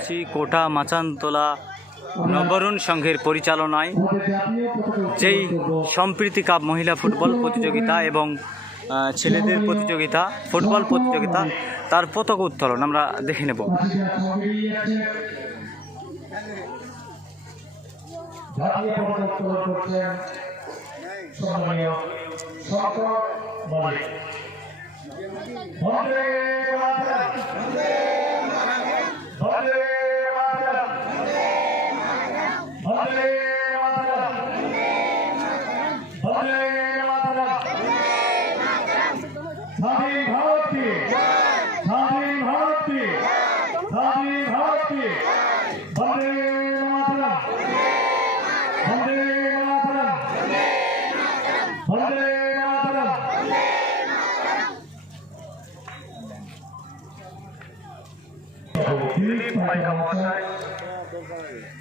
করছি কোটা মাচানতলা নবরুণ সংঘের পরিচালনায়। যেই সম্প্রীতি কাপ মহিলা ফুটবল প্রতিযোগিতা এবং ছেলেদের প্রতিযোগিতা, ফুটবল প্রতিযোগিতা, তার পতাকা উত্তোলন আমরা দেখে নেব। সম্মানীয়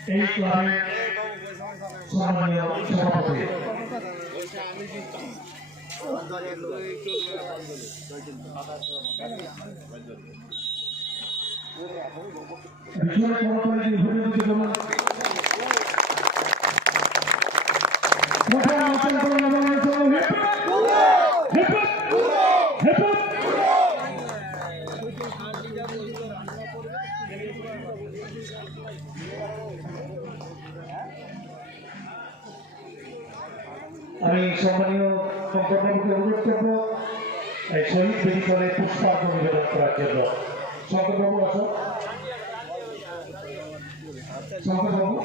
এই ক্লাবের সম্মানীয় সভাপতি বিষয় কর্মচারী অভিনন্দিত করুন কোথায় আছেন আমি সম্মানীয় শঙ্করবাবুকে অনুরোধ করব, এই শহীদ বেদিকলে পুষ্পার্ঘ নিবেদন করার জন্য। শঙ্করবাবু আসো শঙ্করবাবু।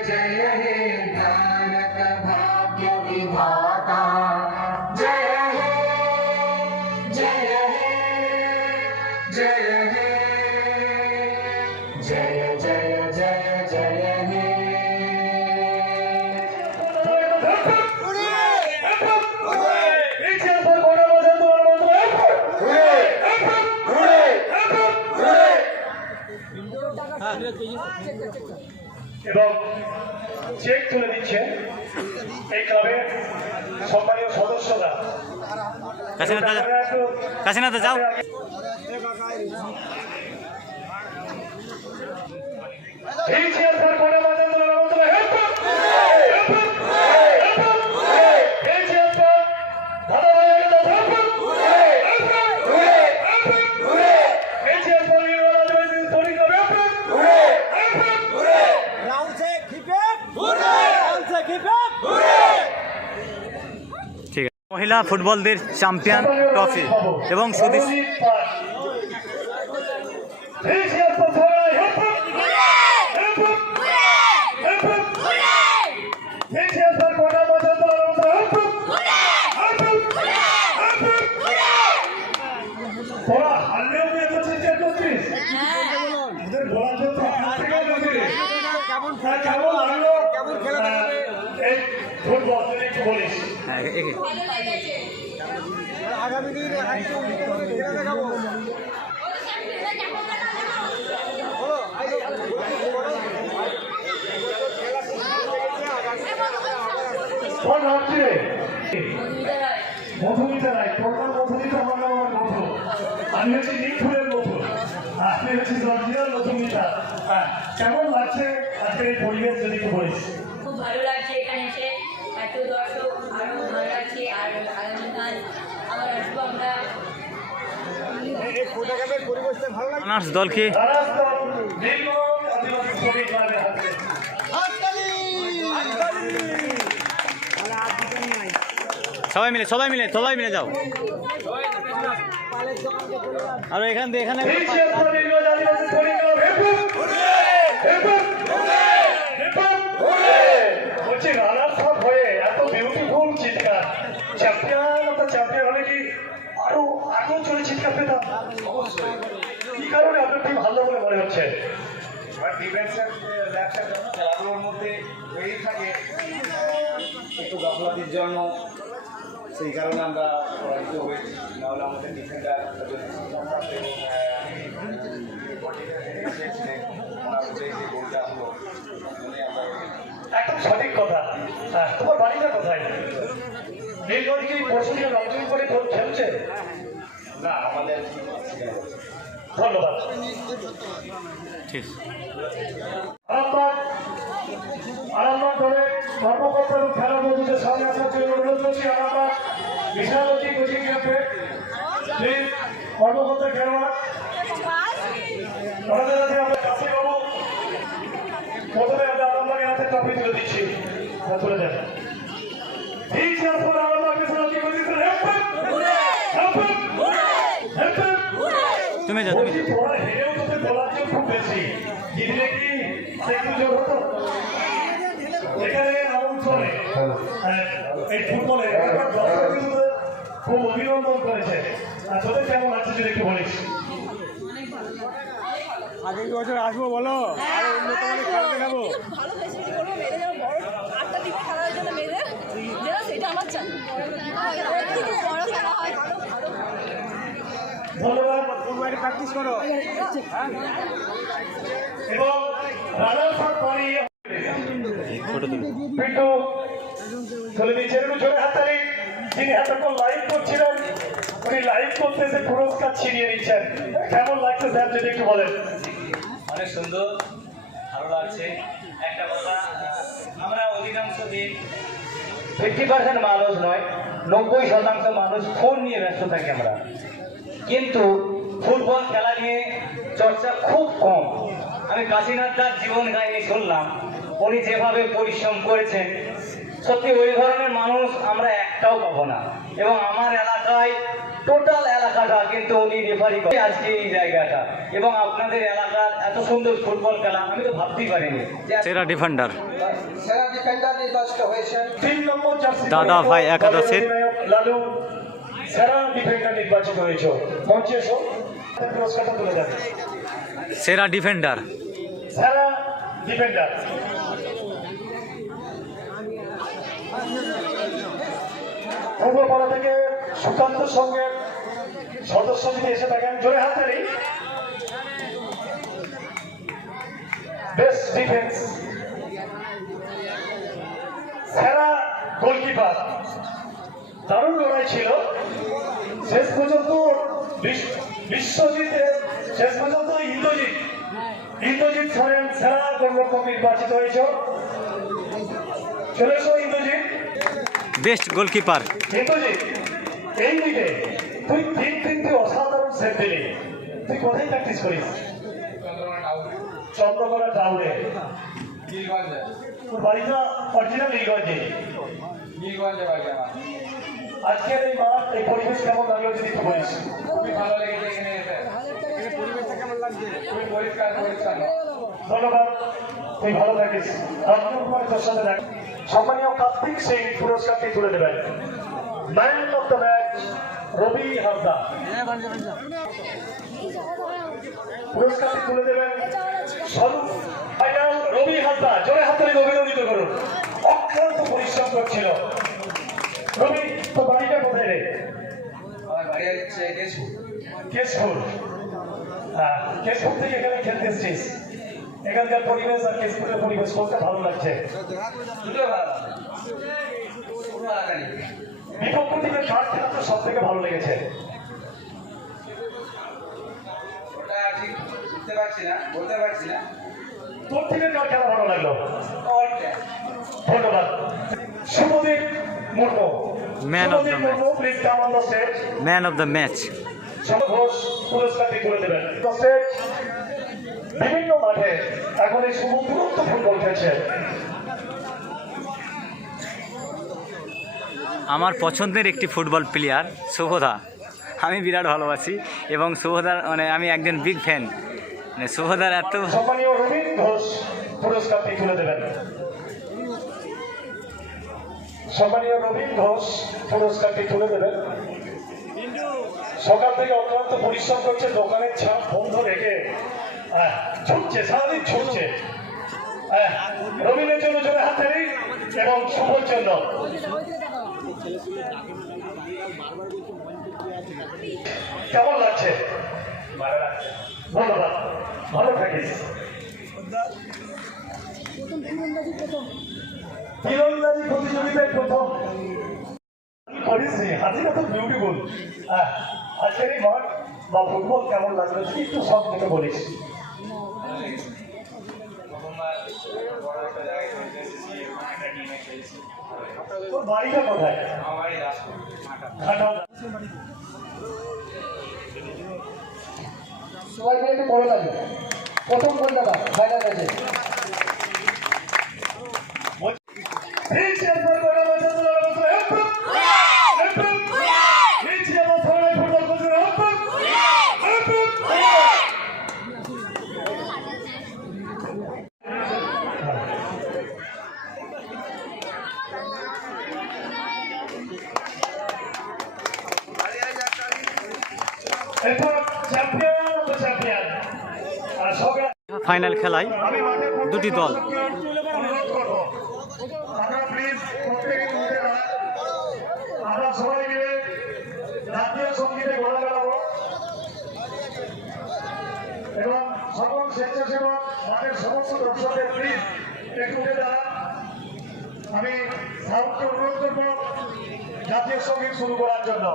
जय हे भारत भाग्य विधाता চেক তুলে দিচ্ছেন এই ক্লাবের সম্মানীয় সদস্যরা। কাশীনাথ যাও। এই চেয়ার স্যার করে বাজান তোলা বলতে এই চেয়ার স্যার দাদা ভাই আগে দাও এই chair sir Nirmala Devi sorry করবে ঠিক আছে মহিলা ফুটবলদের চ্যাম্পিয়ন ট্রফি এবং সুদীপ এই চেয়ার স্যার সবাই এই চেয়ার স্যার করে বাজান তোলা বলতে তোরা হারলেও নিয়ে তো চিন্তা করছিস ওদের বলার জন্য হাত থেকে বলছিস হ্যাঁ, কেমন লাগল আহ, এই ফুটবল বলিস? মধুমিতা রায় মধুমিতা আমার নাম আমার মধু। আমি হচ্ছি নিখুলের মধু। আপনি হচ্ছি জর্জিয়ার মধুমিতা। হ্যাঁ, কেমন লাগছে আজকের এই পরিবেশ যদি একটু বলিস? অনার্স দলকে সবাই মিলে সবাই মিলে সবাই মিলে যাও। আর এখান থেকে এখানে হচ্ছে চেয়ার আপনার শ্রমিক ক্লাব হেপুর হেপুর হচ্ছে। এবার ডিফেন্সের ব্যবসার জন্য খেলাধুলোর মধ্যে হয়েই থাকে। একটু গাফলাতির জন্য সেই কারণে আমরা পরাজিত হয়েছি। নাহলে আমাদের ডিফেন্ডার একদম সঠিক কথা। তোমার বাড়িটা কোথায়? পরশুদিন রংপুর করে খেলছে? না আমাদের ধন্যবাদ। ঠিক। আরামবাগ আরামবাগ দলের কর্মকর্তা এবং খেলা বন্ধুদের সামনে আসার জন্য অনুরোধ করছি আরামবাগ বিশালতী কোচিং ক্যাম্পে প্লিজ কর্মকর্তা খেলোয়াড় আমাদের কাছে আমরা কাছে বাবু প্রথমে আমরা আরামবাগের হাতে ট্রফি তুলে দিচ্ছি। তুলে দেন। ঠিক আছে আরামবাগ বিশালতী কোচিং তুমি যাও তুমি বলছি, যাও তোরা হেরেও তোদের বলার জন্য খুব বেশি জিতলে কি একটু জোর হতো এখানে এমন চলে হ্যাঁ, এই ফুটবলে এবার দর্শক কিন্তু খুব অভিনন্দন করেছে। আর তোদের কেমন লাগছে যদি একটু বলিস? আগামী বছর আসব বলো? আরও উন্নত মানের খেলতে যাব। ভালো ফেসিলিটি করব মেয়েদের বড় আটটা টিমে খেলা হয় যেন মেয়েদের যেন সেটা আমার চাই। বড় খেলা হয় ধন্যবাদ। প্র্যাকটিস করো। লাইভ করছিলেন উনি লাইভ করতে এসে পুরস্কার ছিনিয়ে নিচ্ছেন কেমন লাগছে যদি একটু বলেন অনেক সুন্দর, ভালো লাগছে। একটা কথা আমরা অধিকাংশ দিন ফিফটি পার্সেন্ট মানুষ নয়, নব্বই শতাংশ মানুষ ফোন নিয়ে ব্যস্ত থাকি আমরা। কিন্তু ফুটবল খেলা নিয়ে চর্চা খুব কম। আমি কাশীনাথ দার জীবন কাহিনী শুনলাম। উনি যেভাবে পরিশ্রম করেছেন সত্যি ওই ধরনের মানুষ আমরা একটাও পাবো না। এবং আমার এলাকায় টোটাল এলাকাটা কিন্তু উনি রেফারি করে। আজকে এই জায়গাটা। এবং আপনাদের এলাকার এত সুন্দর ফুটবল খেলা আমি তো ভাবতেই পারিনি সেরা ডিফেন্ডার সেরা ডিফেন্ডার নির্বাচিত হয়েছেন তিন নম্বর জার্সি দাদা ভাই একাদশের। লালু সেরা ডিফেন্ডার নির্বাচিত হয়েছে। মঞ্চে এসো। তুলে সেরা ডিফেন্ডার। সেরা ডিফেন্ডার। পূর্বপাড়া থেকে সুকান্ত সঙ্গে সদস্য যদি এসে থাকেন, জোরে হাতারি বেস্ট ডিফেন্স সেরা গোলকিপার দারুণ লড়াই ছিল। শেষ পর্যন্ত বিশ্বজিতের শেষ পর্যন্ত ইন্দ্রজিৎ। ইন্দ্রজিৎ সরেন সেরা গোলরক্ষক নির্বাচিত হয়েছে। চলে এসো ইন্দ্রজিৎ। বেস্ট গোলকিপার ইন্দ্রজিৎ এই দিকে তুই তিন তিনটি অসাধারণ সেট দিলি। তুই কোথায় প্র্যাকটিস করিস? চন্দ্রকোনা টাউনে তোর বাড়িটা অরিজিনাল নীলগঞ্জে। নীলগঞ্জে বাড়ি আমার। আজকের এই মাঠ এই পরিবেশ কেমন লাগল যদি একটু বলিস খুবই ভালো লেগেছে এখানে পরিবেশটা কেমন লাগছে? খুবই পরিষ্কার পরিচ্ছন্ন। ধন্যবাদ তুই ভালো থাকিস কুমার তোর সাথে দেখ সম্মানীয় কার্তিক সিং পুরস্কারটি তুলে দেবেন। Man of the match Rabi Hasda পুরস্কারটি তুলে দেবেন স্বরূপ রবি হাসদা জোরে হাতে অভিনন্দিত করুন। অক্লান্ত পরিশ্রম করছিল। রবি তো বাড়িটা কোথায় রে? আমার বাড়ি হচ্ছে কেশপুর। কেশপুর। থেকে এখানে খেলতে এসছিস। এখানকার পরিবেশ আর কেশপুরের পরিবেশ কোনটা ভালো লাগছে? বিপক্ষ থেকে কার খেলাটা সব থেকে ভালো লেগেছে? ওটা ঠিক বুঝতে পারছি না বলতে পারছি না। তোর থেকে কার খেলা ভালো লাগল? ধন্যবাদ। Subhadip come on the stage man of the match Ghosh পুরস্কারটি তুলে দেবেন। বিভিন্ন মাঠে এখন এই দুরন্ত ফুটবল খেলছে। আমার পছন্দের একটি ফুটবল প্লেয়ার শুভদা আমি বিরাট ভালোবাসি এবং শুভদার মানে আমি একজন বিগ ফ্যান মানে শুভদার এত সম্মানীয় রবীন ঘোষ পুরস্কারটি তুলে দেবেন। সম্মানীয় রবীন ঘোষ পুরস্কারটি তুলে দেবেন। সকাল থেকে অক্লান্ত পরিশ্রম করছে, দোকানের ছাপ বন্ধ রেখে ছুটছে, সারাদিন ছুটছে। রবীন্দ্রের জন্য জোরে হাতারি এবং শুভর জন্য কেমন লাগছে? ধন্যবাদ। ভালো থাকিস। তীরন্দাজি প্রতিযোগিতায় প্রথম। নি হাতিটা তো বিউটিফুল আজকের এই মাঠ বা ফুটবল কেমন লাগল যদি একটু সব থেকে বলিস। তোর বাড়িটা কোথায়? আমার বাড়ি রাজপুর ঘাটা সবাই মিলে একটু বড় লাগে প্রথম কলকাতা ফাইনাল ম্যাচে ফাইনাল খেলায় দুটি দল অনুরোধ করব আপনারা প্লিজ প্রত্যেকে উঠে দাঁড়ান আমরা সবাই মিলে জাতীয় সঙ্গীতে ঘোরা বেড়াবো এবং সকল স্বেচ্ছাসেবক সমস্ত দাঁড়ান আমি সাউথকে অনুরোধ করব জাতীয় সংগীত শুরু করার জন্য।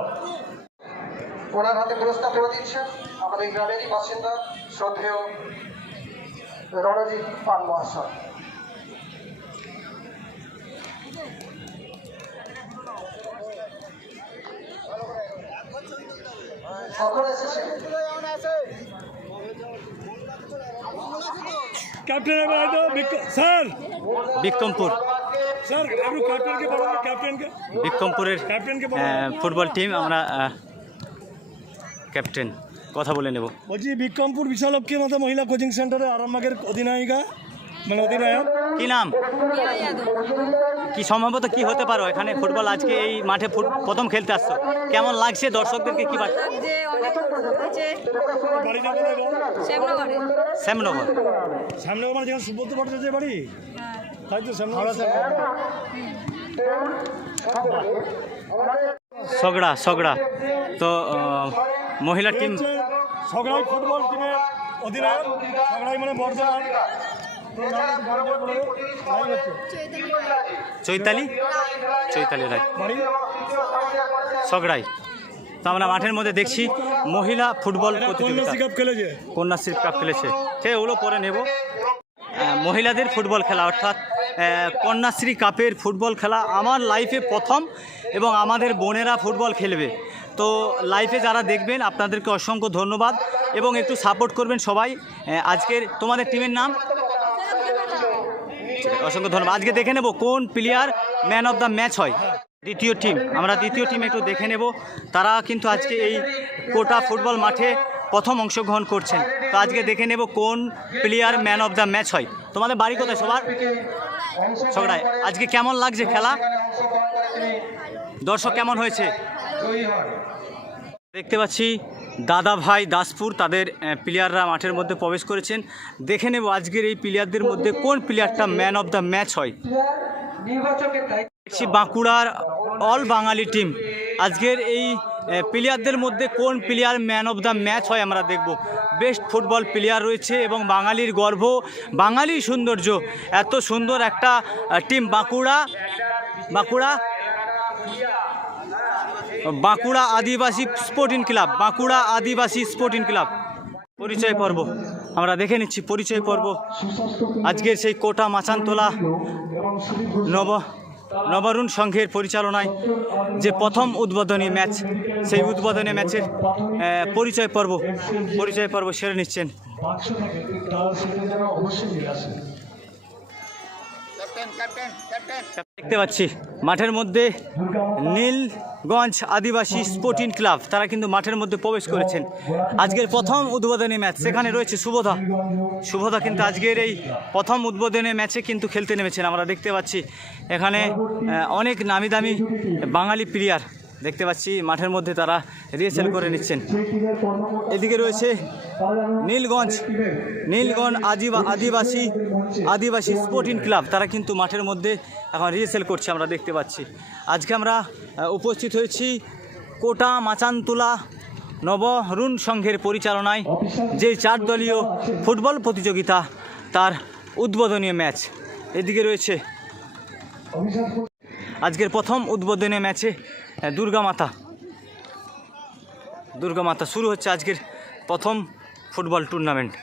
ওনার হাতে পুরস্কার তুলে দিচ্ছেন আমাদের গ্রামেরই বাসিন্দা, শ্রদ্ধেয় রণজিৎ পান মহাশয়। কখন এসেছে। Captain Bikram sir! Bikrampur. Sir ক্যাপ্টেনকে বলুন ক্যাপ্টেনকে। বিক্রমপুরের ক্যাপ্টেনকে ফুটবল টিম আমরা ক্যাপ্টেন। কথা বলে নেব। বলছি বিক্রমপুর বিশালক্ষী মাতা মহিলা কোচিং সেন্টারে আরামবাগের অধিনায়িকা অধিনায়ক কি নাম? কি সম্ভবত কি হতে পারো এখানে ফুটবল? আজকে এই মাঠে ফুট প্রথম খেলতে আসছো। কেমন লাগছে দর্শকদেরকে কি শ্যামনগর। যেখানে সুব্রত ভট্টাচার্যের বাড়ি? হ্যাঁ। তাই তো সামনে সগড়া সগড়া। তো মহিলা টিম সগড়াই ফুটবল টিমের অধিনায়ক সগড়াই মানে বর্ধমান। চৈতালি? চৈতালি রায়। সগড়াই তো আমরা মাঠের মধ্যে দেখছি মহিলা ফুটবল প্রতিযোগিতা। কন্যাশ্রী কাপ খেলেছে। কন্যাশ্রী কাপ খেলেছে। সে ওগুলো পরে নেব। মহিলাদের ফুটবল খেলা অর্থাৎ কন্যাশ্রী কাপের ফুটবল খেলা আমার লাইফে প্রথম এবং আমাদের বোনেরা ফুটবল খেলবে। তো লাইফে যারা দেখবেন আপনাদেরকে অসংখ্য ধন্যবাদ এবং একটু সাপোর্ট করবেন সবাই। আজকের তোমাদের টিমের নাম অসংখ্য ধন্যবাদ। আজকে দেখে নেব কোন player man of the match হয়। দ্বিতীয় টিম আমরা দ্বিতীয় টিম একটু দেখে নেব। তারা কিন্তু আজকে এই কোটা ফুটবল মাঠে প্রথম অংশগ্রহণ করছেন। তো আজকে দেখে নেব কোন player man of the match হয়। তোমাদের বাড়ি কোথায় সবার? সগড়ায় আজকে কেমন লাগছে খেলা? দর্শক কেমন হয়েছে? দেখতে পাচ্ছি দাদা ভাই দাসপুর, তাদের প্লেয়াররা মাঠের মধ্যে প্রবেশ করেছেন। দেখে নেব আজকের এই প্লেয়ারদের মধ্যে কোন প্লেয়ারটা ম্যান অফ দ্য ম্যাচ হয়। দেখছি বাঁকুড়ার অল বাঙালি টিম আজকের এই প্লেয়ারদের মধ্যে কোন player man of the match হয় আমরা দেখব। বেস্ট ফুটবল প্লেয়ার রয়েছে এবং বাঙালির গর্ব, বাঙালির সৌন্দর্য। এত সুন্দর একটা team Bankura Bankura Bankura Adivasi sporting club Bankura Adivasi sporting club পরিচয় পর্ব, আমরা দেখে নিচ্ছি পরিচয় পর্ব। আজকের সেই কোটা মাচানতলা নব, নবরুণ সংঘের পরিচালনায় যে প্রথম উদ্বোধনী ম্যাচ, সেই উদ্বোধনী ম্যাচের পরিচয় পর্ব পরিচয় পর্ব সেরে নিচ্ছেন। দেখতে পাচ্ছি, মাঠের মধ্যে নীলগঞ্জ আদিবাসী স্পোর্টিং ক্লাব তারা কিন্তু মাঠের মধ্যে প্রবেশ করেছেন। আজকের প্রথম উদ্বোধনী ম্যাচ, সেখানে রয়েছে শুভদা শুভদা কিন্তু আজকের এই প্রথম উদ্বোধনী ম্যাচে কিন্তু খেলতে নেমেছেন। আমরা দেখতে পাচ্ছি, এখানে অনেক নামি দামি বাঙালি প্লেয়ার দেখতে পাচ্ছি, মাঠের মধ্যে তারা রিহার্সেল করে নিচ্ছেন। এদিকে রয়েছে নীলগঞ্জ নীলগঞ্জ আদিবা, আদিবাসী আদিবাসী স্পোর্টিং ক্লাব তারা কিন্তু মাঠের মধ্যে এখন রিহার্সেল করছে, আমরা দেখতে পাচ্ছি। আজকে আমরা উপস্থিত হয়েছি কোটা মাচানতুলা নবরুণ সংঘের পরিচালনায়, যে চার দলীয় ফুটবল প্রতিযোগিতা তার উদ্বোধনীয় ম্যাচ। এদিকে রয়েছে, আজকের প্রথম উদ্বোধনী ম্যাচে দুর্গা মাতা। দুর্গা মাতা শুরু হচ্ছে আজকের প্রথম ফুটবল টুর্নামেন্ট